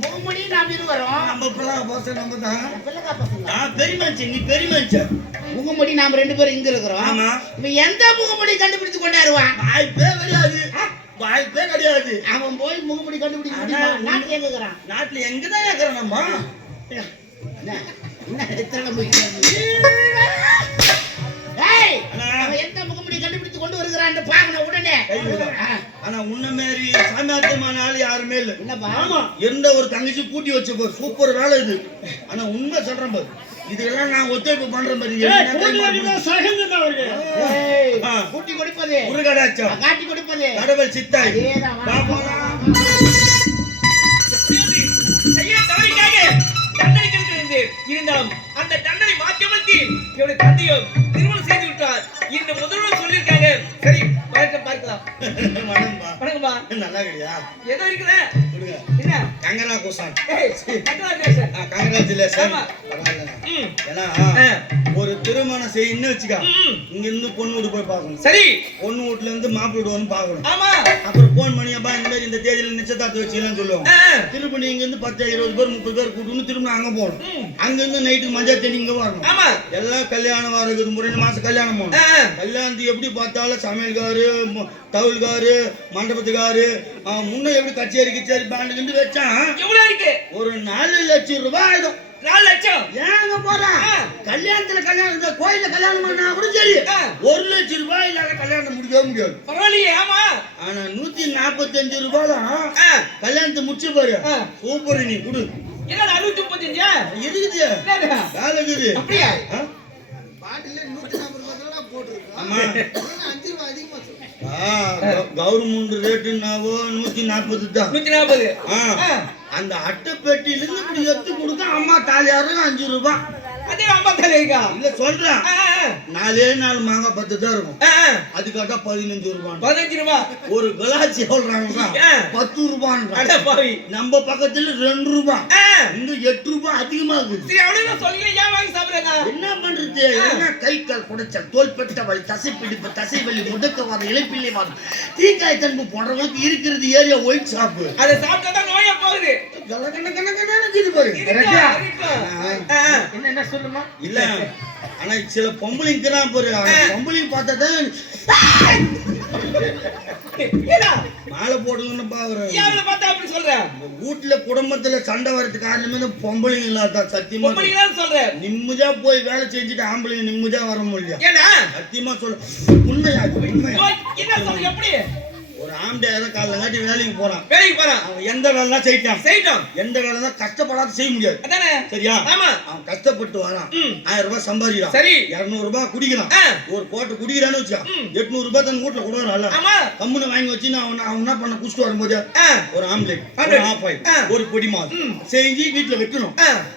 முகமுடி நாம் இருவரும். நம்ம பிள்ளை போச நம்ம தான். பிள்ளைக்கா பசங்க நீ பெரிய மனுஷன் முகமுடி நாம ரெண்டு பேரும் இங்க இருக்கிறோம். ஆமா. இப்ப எந்த முகமுடி கண்டுபிடிச்சு கொண்டாருவான் வாய்ப்பே கிடையாது. வாய்ப்பே கிடையாது. அவன் போய் முகமுடி கண்டுபிடிக்க ஆனா, முடியுமா? உண்மை- நாட்டு எங்க இருக்கிறான்? நாட்டுல எங்கதான் இருக்கிறோம் நம்ம? என்ன? எத்தனை. அவன் எந்த முகமுடி கண்டுபிடிச்சு கொண்டு வருகிறான்னு பாக்கணும் உடனே. ஆனா உன்ன மாரி ஆள் யாருமே இல்ல. என்னப்பா? ஆமா. எந்த ஒரு தங்கச்சி கூட்டி வச்ச பாரு சூப்பர் வேலை இது. ஆனா உண்மை சொல்றேன் பாரு. இதெல்லாம் நான் ஒத்துழைப்பு பண்றேன் பாரு. என்ன கைமா ஏய், ஆ. கூட்டி கொடுப்பது. முருகடாச்சம் காட்டி கொடுப்பது. கடவுள் சித்தாய். இருந்தாலும் அந்த தண்டனை மாற்றியமைத்து என்னுடைய தந்தையும் திருமணம் செய்து விட்டார் இந்த முதல்வர் சொல்லியிருக்காங்க. சரி வணக்கம் பார்க்கலாம். வணக்கம்பா. வணக்கம்மா நல்லா கிடையா ஏதோ இருக்குதா. கொடுங்க என்ன? கங்கரா கோசான். ம், ஏன்னா ஒரு திருமணம் செய்யணும்னு வச்சுக்க. இங்க இருந்து பொண்ணு வீடு போய் பார்க்கணும். சரி. பொண்ணு வீட்டுல இருந்து மாப்பிள்ளை வீடு வந்து பார்க்கணும். ஆமா. அப்புறம் போன் பண்ணி அப்பா இந்த மாதிரி இந்த தேதியில நிச்சயதார்த்தம் வச்சுக்கலாம்னு சொல்லுவாங்க. ஆ, திருப்பி இங்க இருந்து பத்து இருபது பேர் முப்பது பேர் கூட்டணும் திரும்ப அங்க போகணும். அங்க இருந்து நைட்டுக்கு மஞ்சள் தண்ணி இங்க வரணும். எல்லாம் கல்யாணம் வரது ரெண்டு மாசம் கல்யாணம் போகணும். கல்யாணத்துக்கு எப்படி பார்த்தாலும் சமையல்காரு தவுல்காரு மண்டபத்துக்காரு முன்ன எப்படி கச்சேரி கச்சேரி பேண்டு கிண்டு வச்சான்? எவ்வளவு இருக்கு. ஒரு நாலு லட்சம் ரூபாய் ஆயிடும். நாலு லட்சம்? ஏங்க போறேன். கல்யாணத்துல கல்யாணம் கோயில்ல கல்யாணம் பண்ணா கூட சரி. ஒரு லட்சம் ரூபாய் இல்லாத கல்யாணம் முடிக்கவே முடியாது. பரவாயில்லையே ஆமா. ஆனா நூத்தி நாற்பத்தஞ்சு ரூபாய் தான் கல்யாணத்தை முடிச்சு பாரு. சூப்பர் நீ குடு. என்ன அறுபத்தி முப்பத்தஞ்சா? இருக்குது? வேலை இருக்குது. அப்படியா? கவர்மெண்ட் ரேட்டுனாவோ நூத்தி நாற்பது தான் நூத்தி நாற்பது. அந்த அட்டை பெட்டியில இருந்து இப்படி எடுத்து கொடுக்க அம்மா தாலியாருக்கு அஞ்சு ரூபாய் அதே இல்ல சொல்றேன். நாலே நாலு மாங்காய் பத்து தான் இருக்கும். அதுக்காக பதினஞ்சு ரூபாய் பதினஞ்சு ஒரு கிளாஸ் எவ்வளவு ஆ. பத்து பாவி. நம்ம பக்கத்துல ரெண்டு ரூபாய் இங்க எட்டு ரூபாய் அதிகமா இருக்குது. சரி அவ்வளவு சொல்லி ஏன் வாங்கி சாப்பிடுறாங்க? என்ன பண்றது? கை கால் குடைச்சல் தோல் பெட்ட வலி தசை பிடிப்பு தசை வலி முடக்கவாதம் இலைப்பிள்ளை வாதம். தீக்காய் தன்பு போன்றவங்களுக்கு இருக்கிறது ஏரியா ஒயிட் ஷாப்பு. அதை சாப்பிட்டா தான் நோயா போகுது. என்ன சொல்லுமா? இல்ல. ஆனா சில பொம்பளைங்க தான் பாரு. பொம்பளைங்க பார்த்தா தான் ஏடா, மாலை போடுங்கன்னு பாக்குறேன் பார்த்தா அப்படி சொல்ற? வீட்டுல குடும்பத்துல சண்டை வர்றதுக்கு காரணமே பொம்பளைங்க இல்லாதான் சத்தியமா சொல்றேன். நிம்மதியா போய் வேலை செஞ்சுட்டு ஆம்பளைங்க நிம்மதியா வர முடியல ஏடா, சத்தியமா சொல்ல உண்மையா உண்மையா? என்ன சொல்ற, எப்படி? ஒரு காலைல காட்டி வேலைக்கு போறான் வேலைக்கு போறான். அவன் எந்த வேலைலாம் செய்யிட்டான் செய்யட்டும். எந்த வேலை தான் கஷ்டப்படாத செய்ய முடியாது அதானே? சரியா ஆமா. அவன் கஷ்டப்பட்டு வரான். ஆயிரம் ரூபாய் சம்பாதிக்கிறான் சரி. இருநூறு ரூபாய் குடிக்கிறான் ஒரு போட்டு குடிக்கிறான்னு வச்சுக்கா ம். எட்நூறு ரூபாய் தன் வீட்டுல கொடுக்குறான்ல ஆமா. கம்முன்னு வாங்கி வச்சு அவன் அவன் என்ன பண்ண குடிச்சிட்டு வரும்போது ஒரு ஆம்லேட். Of oil. ஒரு பொடி மாவு. செஞ்சு வீட்டுல வைக்கணும்.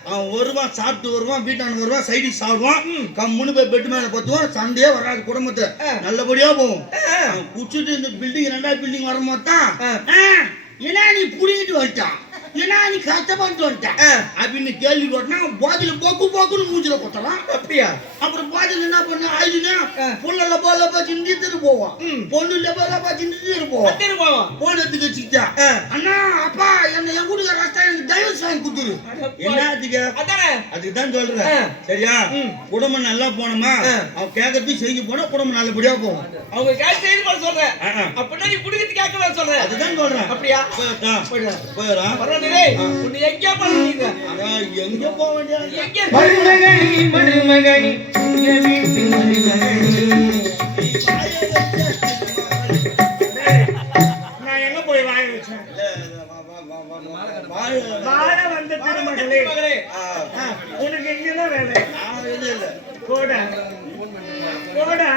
அவன் வருவான் சாப்பிட்டு வருவான் வீட்டான வருவான் சைடு சாப்பிடுவான். கம்முன்னு போய் பெட் மேல பத்துவான் சண்டையே வராது குடும்பத்தை. நல்லபடியா. அவன் குடிச்சிட்டு இந்த பில்டிங் ரெண்டாவது பில்டிங் வரும்போது தான். ஏன்னா நீ புடிங்கிட்டு வந்துட்டான் ஏன்னா நீ கஷ்டப்பட்டு வந்துட்டான். அப்படின்னு கேள்வி போட்டா போதில போக்கு போக்குன்னு மூஞ்சில கொட்டலாம் அப்படியா? அப்புறம் போதில என்ன பண்ண ஆயுதுன்னா ஆ. புள்ள லப்பா லப்பா சிந்திட்டு போவான் ம். பொண்ணு லப்பா லப்பா சிந்திட்டு போவான் போவோம். போனதுக்கு வச்சுக்கிட்டா ஆ. அண்ணா அப்பா என்ன என் கூட ரஸ்தா எனக்கு டைவர்ஸ் வாங்கி கொடுத்துரு அட என்ன பாவி. அதுக்கு தான் சொல்றேன். சரியா. குடும்பம் நல்லா போனோமா. அவன் கேட்கறதுக்கு செய்ய போனா குடும்பம் நல்லபடியா போகும் அவங்க கேட்டு செய்து போட சொல்றேன். அப்படின்னா நீ குடுக்கத்து கேட்கலாம் சொல்றேன் அதுதான் சொல்றேன் அப்படியா போயிடா. போயிடா. பரவாயில்லை உன்னை எங்கே பண்ணுவீங்க எங்க போக வேண்டியது? எங்கே மருமகனி மருமகனி உங்க வீட்டு மருமகனி நான் எங்க போய் வாய வச்சேன்? வாழ வந்த திருமகளே மகளே. ஆ, உனக்கு இங்கதான் வேலை? போடா. போடா.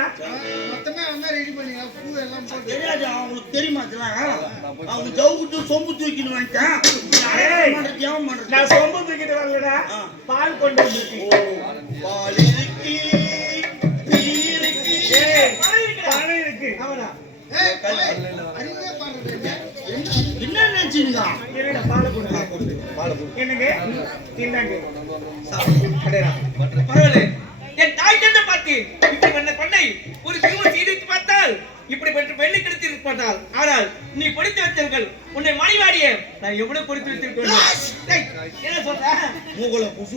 மொத்தமே அவங்க ரெடி பண்ணிங்க பூ எல்லாம் போட்டு. தெரியாது அவங்களுக்கு தெரியுமா இதெல்லாம்? அவங்க ஜவுக்குட்டு சொம்பு வந்துட்டான். ஏய். பண்றது, ஏன் பண்றது? நான் சொம்பு தூக்கிட்டு வரலடா. பால் கொண்டு வந்திருக்கேன் பால் இருக்கு, டீ இருக்கு. பணம் இருக்கு ஏய் அறிவே என்ன நினைச்சீங்க இந்தாங்க பரவாயில்லை. பார்த்தேன் இப்படி பண்ண பண்ணை ஒரு திருமணம் செய்து பார்த்தால் இப்படி பெற்ற பெண்ணை கிடைத்து பார்த்தால். ஆனால் நீ படித்து வைத்தவர்கள் உன்னை மணிவாடிய நான் எவ்வளவு கொடுத்து வைத்திருக்கேன். என்ன சொல்ற? மூக்குல குசு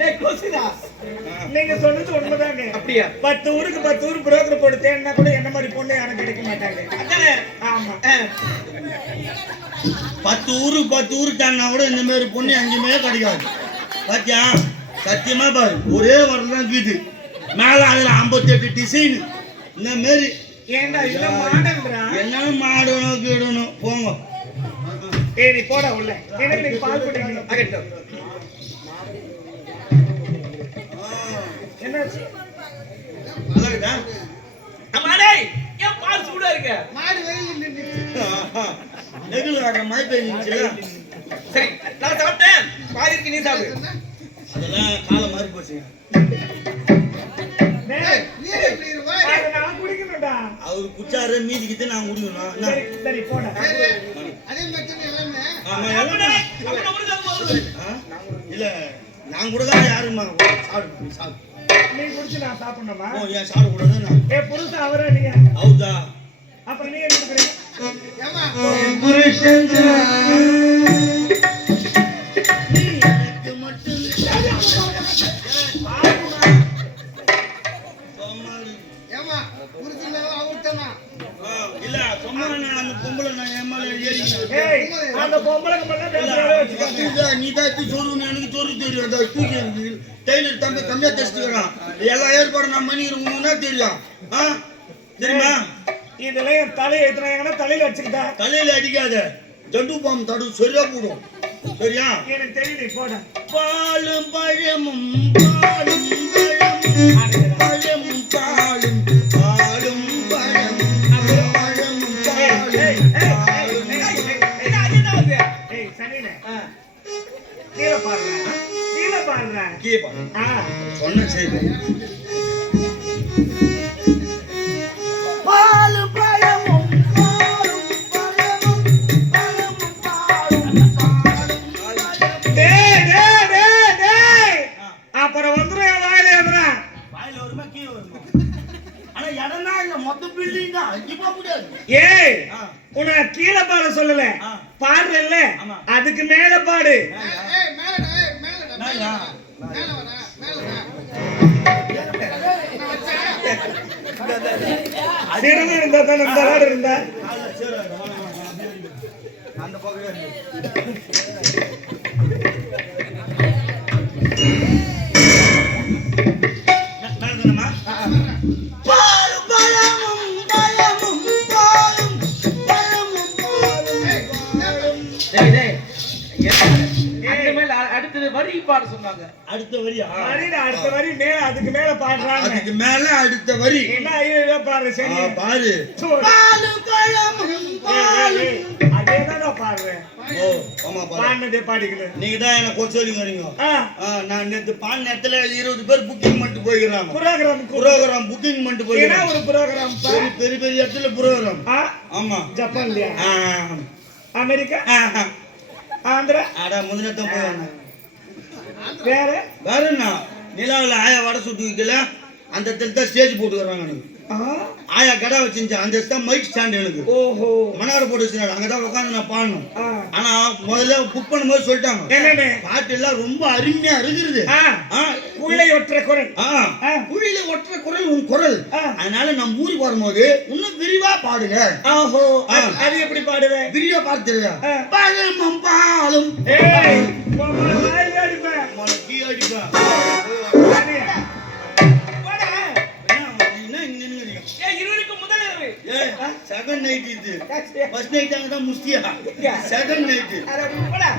டேய், கொசுடா. நீங்க சொன்னது உண்மைதாங்க. அப்படியா? பத்து ஊருக்கு பத்து ஊர் புரோக்கர் போட்டு தேடினா கூட என்ன மாதிரி பொண்ணு யாரும் கிடைக்க மாட்டாங்க. அதானே? ஆமா. பத்து ஊரு பத்து ஊரு தாண்டினா கூட இந்த மாதிரி பொண்ணு எங்கேயுமே கிடைக்காது. பாத்தியா? சத்தியமா பாரு ஒரே வரல தான் இருக்குது மேல அதுல ஐம்பத்தெட்டு டிசைன் இந்த மாரி. ஏன்டா இல்ல மாடல்ன்றா என்ன மாடணும் கீடணும் போங்க. ஏய் நீ போடா உள்ள. எனக்கு நீ பால் குடிக்கணும் ஆகட்டும். என்னாச்சு? அழகுதா ஆமா டேய், ஏன் பால் சூடா இருக்க? மாடு வெயில் நின்றுச்சு நெகிழ் ஆடுற மாதிரி பெய்ஞ்சிச்சுல சரி நான் சாப்பிட்டேன். பாதி இருக்கு நீ சாப்பிடு. அதெல்லாம் காலம் மாறி போச்சுங்க. அவரு குச்சாரு மீதிக்கிட்டு நான் குடிக்கணும்? சரி போடா. அதே மாதிரி எல்லாமே ஆமா? இல்ல நான் கூட தான் யாருமா சாப்பிடு நீ சாப்பிடு. நீ குடிச்சு நான் சாப்பிடணுமா? ஓ ஏன் சாப்பிடக்கூடாது நான் ஏ புருஷன் அவரா நீங்க அவுதா அப்புறம் நீ என்ன குடுக்குறீங்க ஏமா புருஷன் உனக்கு என்ன தெரியும். ஆ? தெரியுமா? இதுல என் தலையை ஏத்துறாங்கன்னா தலையில வச்சுக்கிட்டா தலையில அடிக்காத. ஜண்டு பாம்பு தடு சரியா போடும். சரியா? எனக்கு தெரியல போடா. பாலும் பழமும் பாலும் பழமும் பழமும் பாலும் பாலும் பழமும் பழமும் பாலும் ஆ. சொன்ன சரி அ- அடுத்தது வரி பாட சொன்னாங்க. அடுத்த அடுத்த வரி. மேல அதுக்கு மேல பாடுறாங்க. அதுக்கு மேல அடுத்த வரி. என்ன ஐயோ பாடுற சரி பாரு. பாலும் பழமும் பாலும் நீங்க தான் என்ன கொச்சு சொல்லி வரீங்க நான் நேத்து பால் நேரத்துல இருபது பேர் புக்கிங் பண்ணிட்டு போய்க்கிறாங்க. புரோகிராம் புரோகிராம் புக்கிங் பண்ணிட்டு என்ன போய்க்கிறாங்க ஒரு புரோகிராம் பெரிய பெரிய இடத்துல புரோகிராம். ஆமா. ஜப்பான்லயா? அமெரிக்கா? ஆந்திரா? அட முதலத்தான் போய் வந்தேன். வேற? வேற என்ன? நிலாவில் ஆயா வடை சுட்டு வைக்கல. அந்த இடத்துல தான் ஸ்டேஜ் போட்டுக்கிறாங்க. எனக்கு ஆ, ஆயா கடை வச்சிருந்துச்சு அந்த இடத்துல மைக் ஸ்டாண்ட் எனக்கு. ஓஹோ. மணாடு போட்டு வச்சிருந்தாங்க அங்கதான் உட்காந்து நான் பாடணும் ஆனா முதல்ல புக் பண்ணும்போது சொல்லிட்டாங்க. பாட்டு எல்லாம் ரொம்ப அருமையா இருக்குது உள்ள ஒற்றை குரல். குழியில ஒற்ற குரல் உன் குரல். அதனால நம்ம ஊருக்கு வரும்போது இன்னும் விரிவா பாடுங்க. ஆஹோ. ஆ. அது- எப்படி பாடுவேன்? விரிவா பாடுறியா பாலும். உன் வாயில அடிப்பேன். Second night இது. First night அங்கதான் முஸ்தியா. Second night. அட, போடா.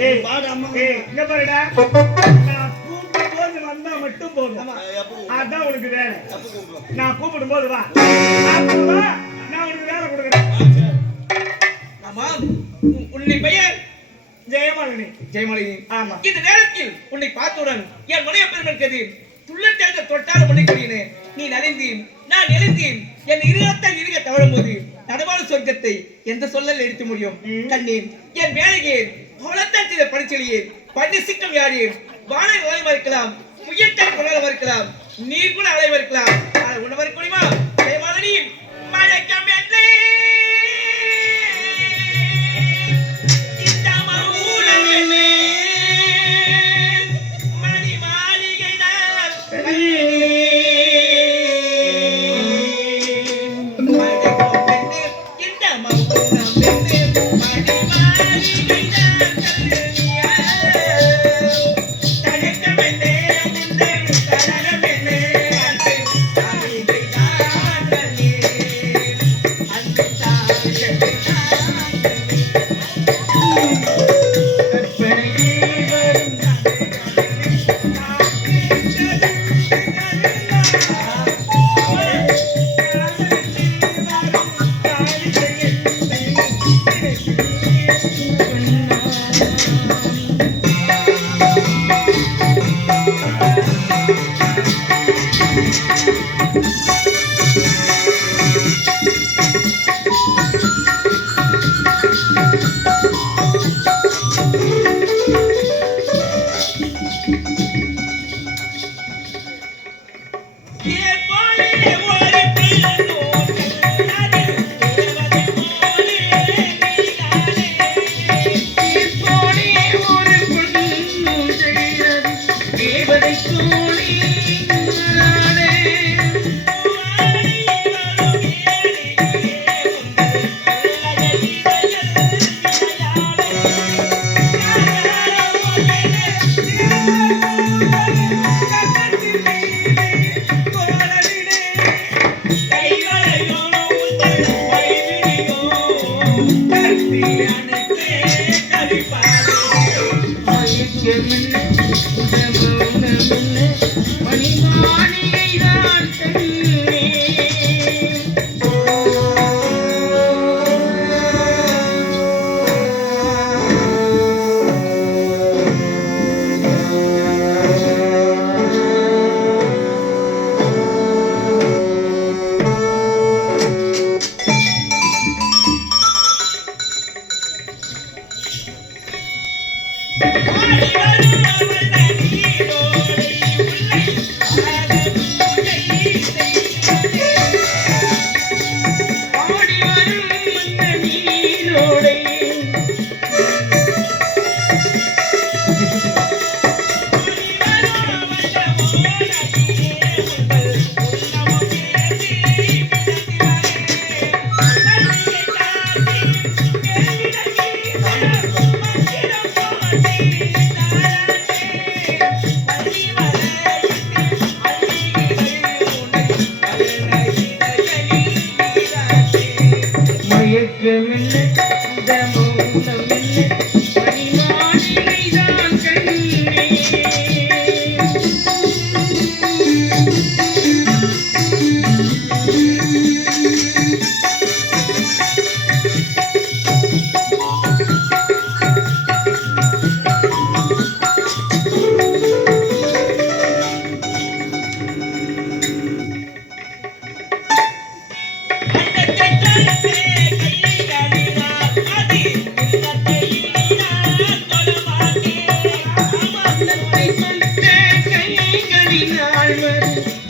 ஏய், பாடு அம்மா. ஏய் இங்க பாருடா நான் கூப்பிடும் போது வந்தா மட்டும் போதும் அதான் உனக்கு வேலை? நான் கூப்பிடும் போது வா நான் உனக்கு வேலை கொடுக்குறேன் ஆ, சரி. ஆமாம். உன்- உன்னை பெயர் ஜெயமாலினி ஜெயமாலினி ஆமா இந்த நேரத்தில் உன்னை பார்த்தவுடன் என் மனைய பெருமக்கிறது துள்ளத்தேர்ந்த தொட்டாத மண்ணை கொடியினேன் நீ நலிந்தேன் நான் எழுந்தேன். என் இருகத்தால் இருக தவழும் போது நடவாடு சொர்க்கத்தை எந்த சொல்லல் எடுத்து முடியும்? ம். கண்ணேன் என் வேலையேன் பவளத்தால் செய்த பணிச்செலியேன் பண்ணி சிக்கம் யாரேன் வாழை ஓயமா இருக்கலாம். முயற்சால் கொள்ளாத இருக்கலாம். நீர் கூட அலைவ இருக்கலாம். உணவர் குடிமா மழைக்கம் என்னே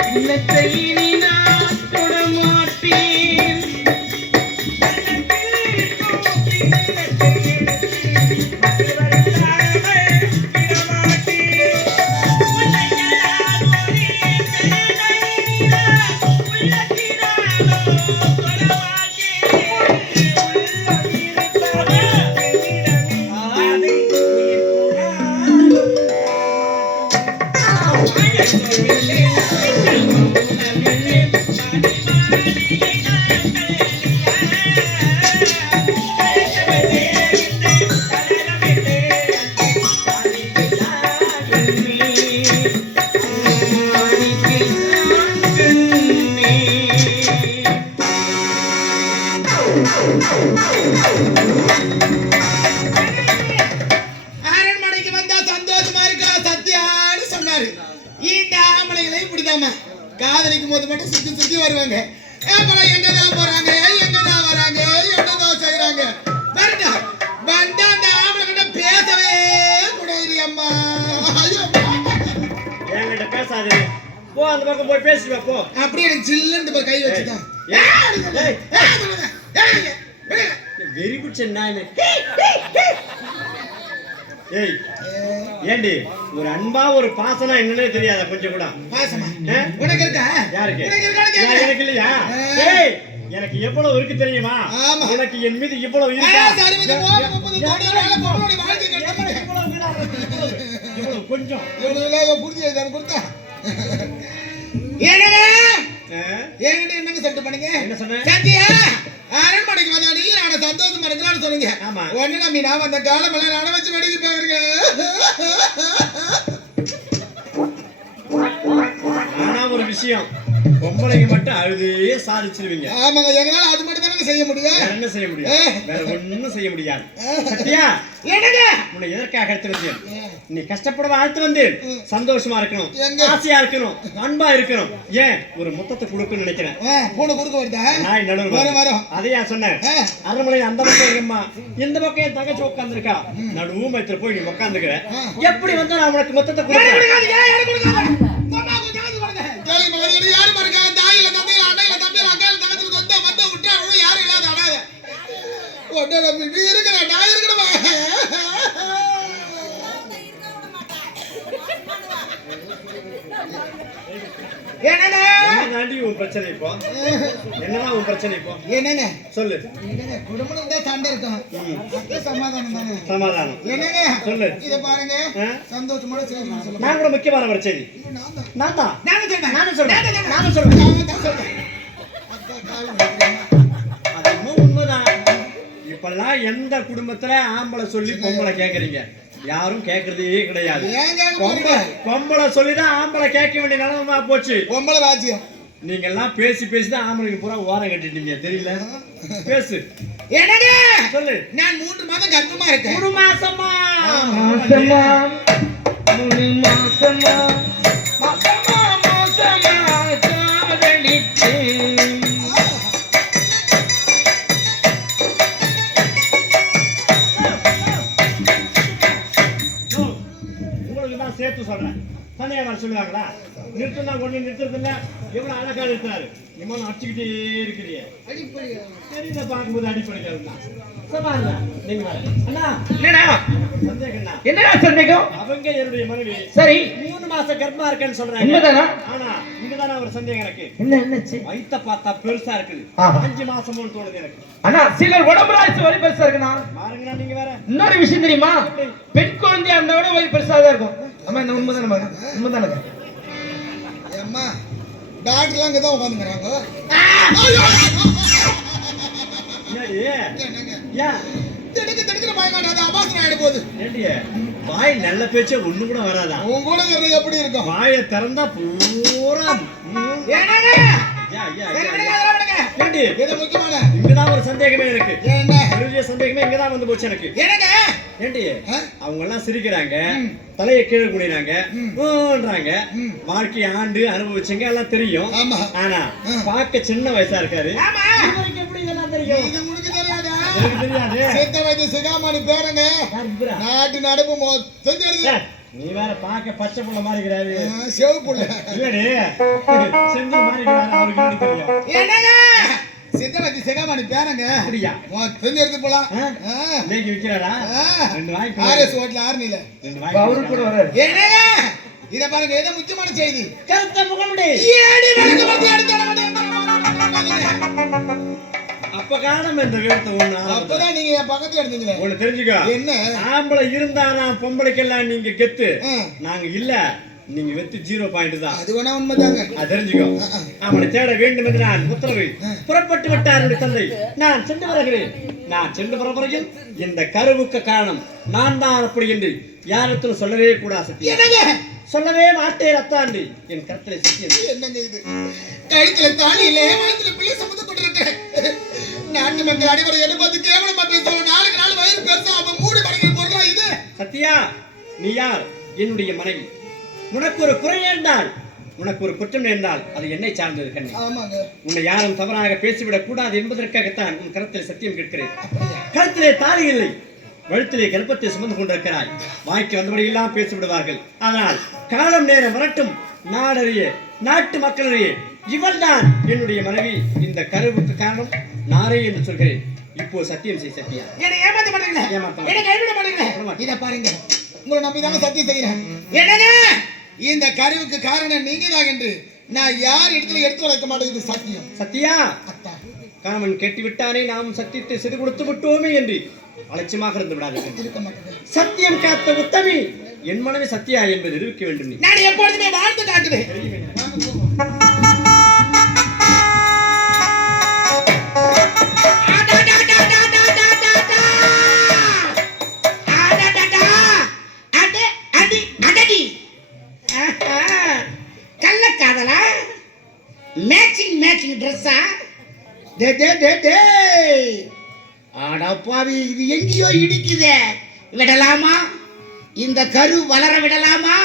உள்ளத்தை இனி நான் அரண்மனைக்கு வந்தா சந்தோஷமா இருக்கா? சத்யான்னு சொன்னாரு. இந்த ஆம்பளைங்களே இப்படிதாம்மா. காதலிக்கும் போது மட்டும் சுத்தி சுத்தி வருவாங்க. அப்புறம் எங்கதான் போறாங்க? எங்கதான் வராங்க? என்னதான் செய்யறாங்க வரட்டா வந்தா அந்த ஆம்பளை கிட்ட பேசவே கூடாது அம்மா. என்கிட்ட பேசாதே. போ அந்த பக்கம் போய் பேசி வா போ. அப்படியே எனக்கு ஜில்லுன்னு போய் கை வச்சுட்டான் ஏய், ஏய், வெரி குட் சென்னாய் ஏய் ஏண்டி ஒரு அன்பா ஒரு பாசனா என்னன்னே தெரியாதா கொஞ்சம் கூட பாசமா? உனக்கு இருக்கா யாருக்கு. எனக்கு இல்லையா. ஏய் எனக்கு எவ்வளவு இருக்கு தெரியுமா ஆமா. உனக்கு என் மீது இவ்வளவு இருக்கா கொஞ்சம் கொடுத்தா. என்னங்க? என்னங்க சொல்லிட்டு பண்ணீங்க? என்ன சொன்ன? அரண்மனைக்கு வந்தாடி, நானு சந்தோஷமா இருக்கலாம்னு. ஆமா. உடனே நம்பி நான் வந்த காலமெல்லாம் நானே வச்சு வெடிச்சு போயிருங்க. ஆனா ஒரு விஷயம் பொம்பளைங்க மட்டும் அழுதே சாதிச்சிருவீங்க. ஆமாங்க, எங்களால அது மட்டும் தானங்க செய்ய முடியும். என்ன செய்ய முடியும்? வேற ஒண்ணும் செய்ய முடியாது. என்னங்க? உன்னை எதற்காக அழைத்து வந்தேன்? நீ கஷ்டப்பட அழைத்து வந்தேன். சந்தோஷமா இருக்கணும்? ஆசையா இருக்கணும். அன்பா இருக்கணும். ஏன்? ஒரு முத்தத்தை கொடுக்கணும்னு நினைக்கிறேன். பூனை குறுக்க வருதா? நாய் நடுவில் வரும், வரும். அதையா சொன்னேன். அரண்மனை அந்த பக்கம் எங்கம்மா? இந்த பக்கம் என் தங்கச்சி உட்காந்துருக்கா நடுவும் மைத்துல போய் நீ உட்காந்துக்கிற. எப்படி வந்து நான் உனக்கு மொத்தத்தை எனக்கு பிரச்சனை இப்போ என்னதான் உன் பிரச்சனை இப்போ என்னங்க? சொல்லு குடும்பம்னு இருந்தா சண்டை இருக்கும். சமாதானம் தானே. சமாதானம் என்னங்க? சொல்லு. இதை பாருங்க ஆ? சந்தோஷமான செய்தி நான் நான் கூட முக்கியமான பிரச்சனை நான் தான் நான் தான் நானும் சொல்றேன். நானும் சொல்றேன். நானும் சொல்றேன். இப்பெல்லாம் எந்த குடும்பத்துல ஆம்பளை சொல்லி பொம்பளை கேக்குறீங்க? யாரும் கேக்குறதே கிடையாது. பொம்பளை சொல்லிதான் ஆம்பளை கேட்க வேண்டிய நிலைமை போச்சு. பொம்பளை ராஜ்யம் நீங்க எல்லாம் பேசி பேசி தான் ஆம்பளைக்கு பூரா ஓரம் கட்டிட்டீங்க தெரியல? பேசு. என்னங்க சொல்லு. நான் மூன்று மாதம் கர்ப்பமா இருக்கேன். ஒரு மாசமா? மாசமா. மூணு மாசமா. சொல்லுவாங்களா? நிறுத்தினா ஒண்ணு நிறுத்துறதில்ல எவ்வளவு அழகா நிறுத்தாரு இவன் அடிச்சுக்கிட்டே இருக்கிறீங்க தெரியல பார்க்கும்போது அடிப்படைகள் தான் என்னடா? சந்தேகம்? அவங்க என்னுடைய மனைவி. சரி. மூணு மாசம் கர்ப்பமா இருக்கேன்னு சொல்றாங்க? ஆனா இங்கதானே ஒரு சந்தேகம் எனக்கு என்ன என்னச்சு? வயித்த பார்த்தா பெருசா இருக்குது. அஞ்சு மாசமும் தோணுது எனக்கு. அண்ணா சிலர் உடம்புல வலி பெருசா இருக்குண்ணா. பாருங்கண்ணா நீங்க வேற. இன்னொரு விஷயம் தெரியுமா? பெண் குழந்தையா இருந்தா வலி பெருசா தான் இருக்கும். ஆமா இந்த உண்மைதானே உண்மைதானே அம்மா டாக்டர்லாம் அங்கே தான் உட்காந்துங்கிறாங்க திடுக்கு திடுக்குன்னு பயம் காட்டாது அபாசனம் ஆயிட போகுது. வாய் நல்ல பேச்சே ஒண்ணு கூட வராதா? உன் கூட இருக்கிறது எப்படி இருக்கும்? வாயை திறந்தா பூரா ம். ஏண்டி? இது முக்கியமான. இங்கதான் ஒரு சந்தேகமே இருக்கு. என்ன பெரிய சந்தேகமே இங்கதான் வந்து போச்சு எனக்கு. என்னங்க? ஏண்டி? அவங்க எல்லாம் சிரிக்கிறாங்க தலையை கீழே குனிறாங்க. வாழ்க்கை ஆண்டு அனுபவிச்சவங்க எல்லாம் தெரியும். ஆனா. பார்க்க சின்ன வயசா இருக்காரு. எப்படி இதெல்லாம் தெரியும்? தெரியாதா? சித்த வைத்திய சிகாமணி பேருங்க? நாட்டு நடப்பு நீ வேற பார்க்க பச்சை புள்ள மாதிரி இருக்கிறாரு. ஆ, சிவப்புள்ள இல்லடி செஞ்சு மாதிரி இருக்கிறாரு அவருக்கு எப்படி தெரியும்? என்னங்க? சித்த வைத்திய சிகாமணி பேருங்க. அப்படியா? மொத்தம் எடுத்து போலாம்? இன்னைக்கு விற்கிறாரா ரெண்டு வாய்க்கு ஆர்எஸ் ஹோட்டல் ஆர்னில ரெண்டு அவரு வாய்க்கு கூட வராரு. என்னங்க? இத பாருங்க ஏதோ முக்கியமான செய்தி. கருத்த முகமுடி. ஏடி வணக்க வந்து எடுத்து அப்ப காணும் இந்த வீரத்தை ஒண்ணு அப்பதான் நீங்க என் பக்கத்துல இருந்தீங்களே. ஒண்ணு தெரிஞ்சுக்கோ. என்ன? ஆம்பளை இருந்தா நான் பொம்பளைக்கெல்லாம் நீங்க கெத்து. நாங்க இல்ல. நீங்க வெத்து ஜீரோ பாயிண்ட் தான். அது வேணா உண்மைதாங்க. அது தெரிஞ்சுக்கோ. அவனை தேட வேண்டும் என்று நான் உத்தரவு புறப்பட்டு விட்டார் தந்தை. நான் சென்று வருகிறேன் நான் சென்று வரவரையில் இந்த கருவுக்கு காரணம். நான் தான் அப்படி என்று யாரிடத்திலும் சொல்லவே கூடாது என்னங்க? சொல்லவே மாட்டேன் அத்தாண்டி என் கருத்திலே சத்தியம் என்னங்க இது? கழுத்துல தாலி இல்ல வயித்துல பிள்ளை சுமந்து கொண்டிருக்கேன் நாட்டு மக்கள் அனைவரும் என்ன பார்த்து கேவலமா பேசுவாங்க நாளுக்கு நாள் வயிறு பெருசா அவன் மூடி மடங்கிற பொருளா இது? சத்யா நீ யார்? என்னுடைய மனைவி. உனக்கு ஒரு குறை நேர்ந்தால் உனக்கு ஒரு குற்றம் நேர்ந்தால் அது என்னை சார்ந்தது கண்ணி. உன்னை யாரும் தவறாக பேசிவிடக் கூடாது என்பதற்காகத்தான் உன் கருத்தில் சத்தியம் கேட்கிறேன். கருத்திலே தாலி இல்லை. வழுத்திலே கர்ப்பத்தை சுமந்து கொண்டிருக்கிறாய். வாய்க்கு வந்தபடியெல்லாம் பேசிவிடுவார்கள். ஆனால் காலம் நேரம் வரட்டும் நாடறிய நாட்டு மக்களிடையே இவள் தான் என்னுடைய மனைவி. இந்த கருவுக்கு காரணம் நாரே என்று சொல்கிறேன். இப்போ சத்தியம் செய் சத்தியா. என்னை ஏமாத்த மாட்டீங்களே ஏமாத்த. என்னை கைவிட மாட்டீங்களே இத பாருங்க. உங்களை நம்பி தாங்க சத்தியம் செய்கிறேன். என்னங்க? இந்த கருவுக்கு காரணம் நீங்க தான் என்று நான் யார் இடத்துல எடுத்து வைக்க மாட்டேன் இது சத்தியம்? சத்தியா? கணவன் கெட்டு விட்டானே நாம் சத்தியத்தை செய்து கொடுத்து விட்டோமே என்று அலட்சியமாக இருந்து விடாதீர்கள். சத்தியம் காத்த உத்தமி என் மனைவி சத்தியா என்பதை நிரூபிக்க வேண்டும் நான் எப்பொழுதுமே வாழ்ந்து காட்டுவேன். கள்ளக்காதலா? மேட்சிங் மேட்சிங் ட்ரெஸ்ஸா டே டே டே டே அப்பாவி இது எங்கேயோ இடிக்குதே. விடலாமா? இந்த கரு வளர விடலாமா?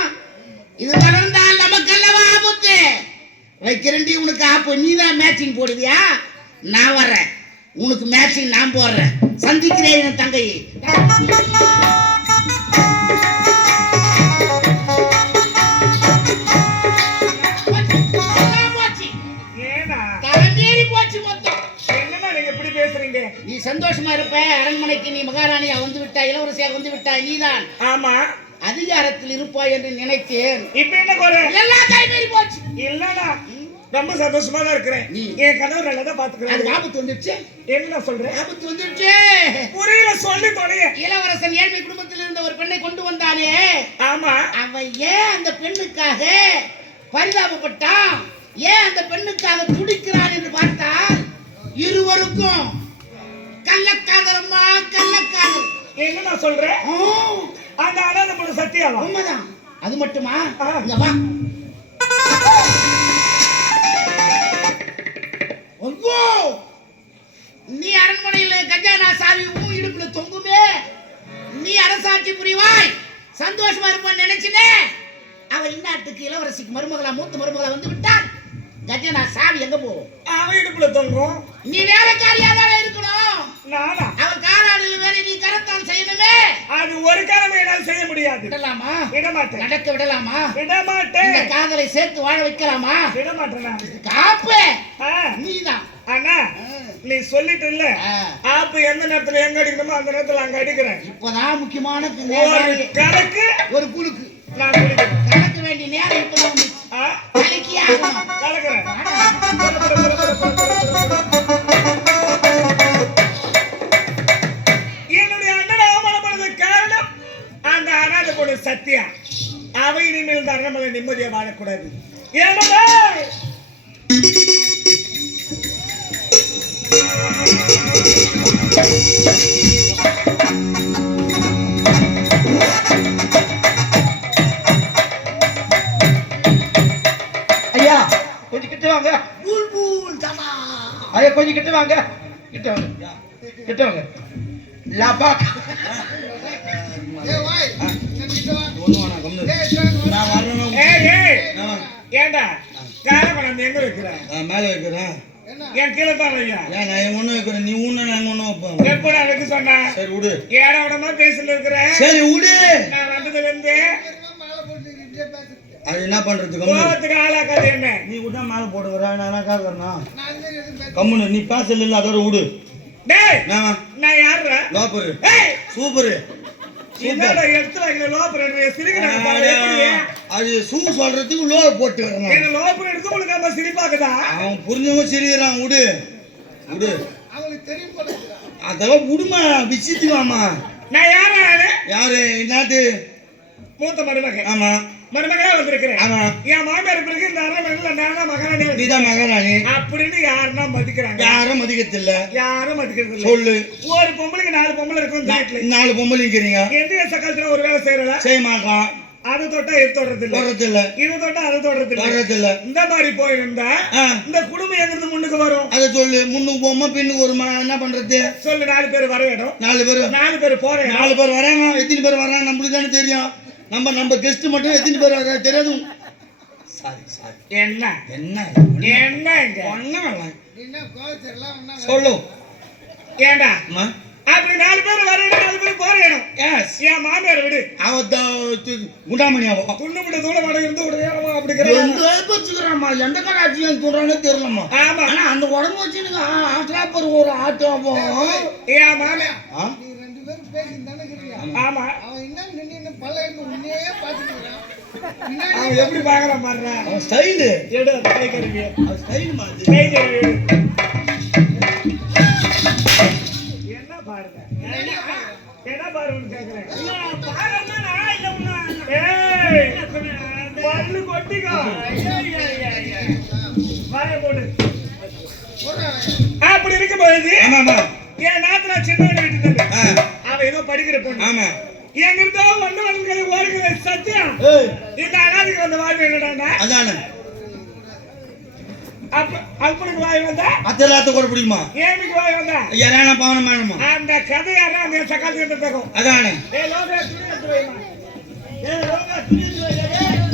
இது வளர்ந்தால் நமக்கல்லவா ஆபத்து? வைக்கிறண்டி உனக்கு ஆப்பு. நீ தான் மேட்சிங் போடுவியா? நான் வர்றேன். உனக்கு மேட்சிங் நான் போடுறேன். சந்திக்கிறேன் என் தங்கையை. நீ சந்தோஷமா இருப்ப. அரண்மனைக்கு நீ மகாராணியா வந்து விட்டாய் இளவரசியா வந்து விட்டாய் நீதான். ஆமா. அதிகாரத்தில் இருப்பாய் என்று நினைத்தேன். இப்ப என்ன குறை? எல்லாம் கைமீறி போச்சு. இல்லடா. ரொம்ப சந்தோஷமா தான் இருக்கிறேன். நீ. என் கணவர் நல்லதா அது பாத்துக்கிறேன் ஆபத்து வந்துடுச்சு. என்ன சொல்றேன் ஆபத்து வந்துடுச்சு. புரியல சொல்லி தொலைய இளவரசன் ஏழ்மை குடும்பத்தில் இருந்த ஒரு பெண்ணை கொண்டு வந்தானே. ஆமா. அவன் ஏன் அந்த பெண்ணுக்காக பரிதாபப்பட்டான்? ஏன் அந்த பெண்ணுக்காக துடிக்கிறான் என்று பார்த்தால் இருவருக்கும் கள்ளக்காதலம்மா கள்ளக்காதல். என்ன நான் சொல்றேன்? அந்த அனாதை பொண்ணு சத்தியாவா? உண்மைதான். அது மட்டுமா. இங்க வா. ஐயோ! நீ அரண்மனையில கஜானா சாவி உன் இடுப்புல தொங்குமே. நீ அரசாட்சி புரிவாய். சந்தோஷமா இருப்பான்னு நினைச்சினே. அவ இந்நாட்டுக்கு இளவரசிக்கு மருமகளா மூத்த மருமகளா வந்து விட்டாள். கஜானா சாவி எங்க போகும்? அவன் இடுப்புல தொங்கும். நீ வேலைக்காரியா தானே இருக்கணும். நானா? அவள் காலாளில் வேலை நீ கரத்தால் செய்யணுமே. அது ஒரு காலமே என்னால் செய்ய முடியாது. விடலாமா? விட மாட்டேன் நடக்க விடலாமா? விட இந்த மாட்டேன் காதலை சேர்த்து வாழ வைக்கலாமா? விட மாட்டேனா காப்பு. நீதான். அண்ணா நீ சொல்லிட்டு இல்ல. ஆப்பு எந்த நேரத்துல எங்க அடிக்கணுமோ அந்த நேரத்துல அங்க அடிக்கிறேன். இப்பதான் முக்கியமான ஒரு. கணக்கு. ஒரு குலுக்கு நான் மேல வைக்கிறேன் என் கீழே தான் வையா ஏன் நான் எங்க ஒண்ணு வைக்கிறேன். நீ ஒண்ணு நான் ஒண்ணு வைப்பேன். எப்போ நான் வைக்க சொன்னேன் சரி விடு. ஏட விடமா பேசிட்டு இருக்கிறேன் சரி விடு. நான் வந்ததுல இருந்து போட்டு அது என்ன பண்றது. கோபத்துக்கு ஆளாக்காது என்ன? நீ விட்டா மேல நான் கேக்குறேன் நான் பேச கம்முனு நீ பேசல இல்ல அதோட விடு. டேய் நான் நான் யாருடா லோப்பரு. ஏய்! சூப்பரு. என்னடா எடுத்து வைக்கல லோப்பர் சிரிக்கிறாங்க பாரு. எப்படி? அது சூ சொல்றதுக்கு லோ போட்டு வரணும். என்ன எடுத்து உங்களுக்கு நம்ம சிரிப்பாக்குதா அவன் புரிஞ்சவங்க சிரிக்கிறான் விடு. விடு. அவங்களுக்கு தெரியும் போல. அதெல்லாம் விடுமா விசித்துவாமா நான் யாரா யாரு? இன்னாட்டு மூத்த மருமகன். ஆமா. மருமகளா வந்திருக்கிறேன். ஆமா. என் மாமியார் பிறகு இந்த அரண்மனையில நானா மகாராணி நீதான் மகாராணி அப்படின்னு யாருன்னா மதிக்கிறாங்க. யாரும் மதிக்கத்தில்ல. யாரும் மதிக்கிறது இல்ல சொல்லு. ஒரு பொம்பளைக்கு நாலு பொம்பளை இருக்கும் வீட்டுல நாலு பொம்பளைங்கிறீங்க. எந்த சக்காலத்துல ஒரு வேலை செய்யறதா? செய்ய மாட்டான் அது தொட்டா இது தொடறது இல்ல வர்றது இல்ல இது தொட்டா அது தொடறது இல்ல இல்ல இந்த மாதிரி போயிருந்தா இந்த குடும்பம் எங்கிருந்து முன்னுக்கு வரும்? அதை சொல்லு. முன்னுக்கு போமா பின்னுக்கு வருமா என்ன பண்றது? சொல்லு நாலு பேர் வர நாலு பேர். நாலு பேர் போற இடம். நாலு பேர் வராங்க. எத்தனை பேர் வராங்க? நம்மளுக்கு தானே தெரியும். நம்ம நம்ம கெஸ்ட் மட்டும் எத்தனை பேர் வர தெரியாது சாரி சாரி என்ன என்ன என்ன என்ன சொல்லு ஏண்டா அம்மா அப்படி நாலு பேர் வர இடம் நாலு பேர் போற இடம் எஸ் என் மாமியார் விடு அவ குண்டாமணி அவ துண்ணு விட தூரம் வட இருந்து உடனே அவன் அப்படி எந்த. வச்சுக்கிறாம்மா எந்த கடாச்சியும் சொல்றானே தெரியலம்மா ஆமா ஆனா அந்த உடம்பு வச்சு நீங்க ஆட்டா ஒரு ஆட்டம் என் மாமியார்? நீ ரெண்டு பேரும் பேசிட்டு தானே ஆமா அவன் என்ன நின்று பல இருந்து உன்னே பார்த்துட்டு இருக்கான் பின்னாடி அவன் எப்படி பாக்குறான் அவன் ஸ்டைலு. எடு அந்த கை அவன் ஸ்டைல் மாதிரி கை கருவி. என்ன பாருங்க? என்ன பாருன்னு கேக்குறேன். ஏய், பல்லு கொட்டிக்கோ. வாயை போடு. அப்படி இருக்கும் பொழுது என் நாத்துல சின்ன வீட்டு ஆ, அவ ஏதோ படிக்கிற பொண்ணு. ஆமா. எங்க இருந்தோ வந்து வந்து ஓடுகிற சத்தியம். இந்த அனாதிக்கு வந்த வாழ்வு என்னடா? அதானே? அப்ப அப்பனுக்கு வாய் வந்தா? அத்தலாத்த கூட பிடிக்குமா? ஏமிக்கு வாய் வந்தா? யாரான பவனம் வேணுமா அந்த கதையான அந்த சக்காத்து கிட்ட தகும் அதானே? ஏ லோகா துணி எடுத்து வைமா ஏ லோகா துணி எடுத்து வை